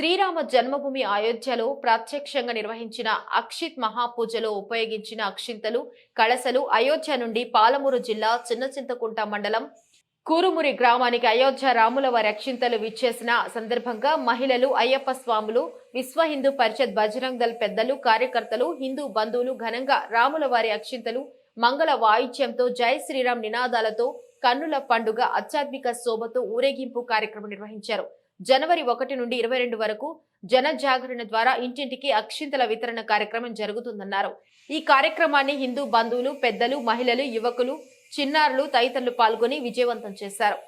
శ్రీరామ జన్మభూమి అయోధ్యలో ప్రత్యక్షంగా నిర్వహించిన అక్షిత్ మహాపూజలో ఉపయోగించిన అక్షింతలు కళసలు అయోధ్య నుండి పాలమూరు జిల్లా చిన్నచింతకుంట మండలం కూరుమురి గ్రామానికి అయోధ్య రాముల వారి అక్షింతలు విచ్చేసిన సందర్భంగా మహిళలు అయ్యప్ప స్వాములు విశ్వ హిందూ పరిషత్ బజరంగ్ దళ్ పెద్దలు కార్యకర్తలు హిందూ బంధువులు ఘనంగా రాముల వారి అక్షింతలు మంగళ వాయిద్యంతో జై శ్రీరామ్ నినాదాలతో కన్నుల పండుగ ఆధ్యాత్మిక శోభతో ఊరేగింపు కార్యక్రమం నిర్వహించారు. జనవరి ఒకటి నుండి ఇరవై రెండు వరకు జనజాగరణ ద్వారా ఇంటింటికి అక్షింతల వితరణ కార్యక్రమం జరుగుతుందన్నారు. ఈ కార్యక్రమాన్ని హిందూ బంధువులు పెద్దలు మహిళలు యువకులు చిన్నారులు తదితరులు పాల్గొని విజయవంతం చేశారు.